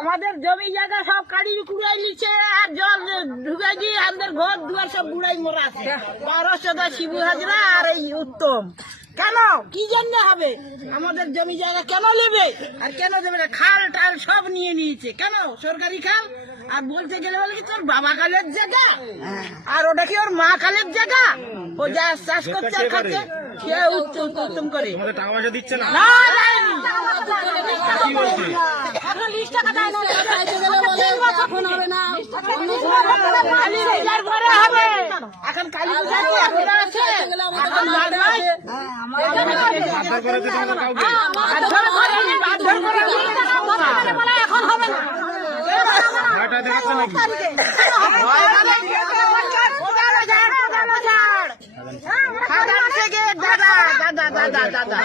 আমাদের জমি জায়গা সব কাড়ি কুড়াই নিচ্ছে আর জল ঢুকাই দিয়ে আমাদের ঘর দুয়ার সব বুড়াই মরা আছে। 1200 শিবু হাজরা আর এই উত্তম। কেন কি জন্য হবে? আমাদের জমি জায়গা কেন নেবে আর কেন দেবে না? খাল টাল সব নিয়ে নিয়েছে। কেন? সরকারি খাল। আর বলতে গেলে বলে কি তোর বাবা কালের জায়গা আর ওটা কি ওর মা কালের জায়গা? ও যা চাষ করছে আর খাচ্ছে উত্তম করে টাকা পয়সা দিচ্ছে না। এখন কালী পূজা আছে, এখন হবে না। দাদা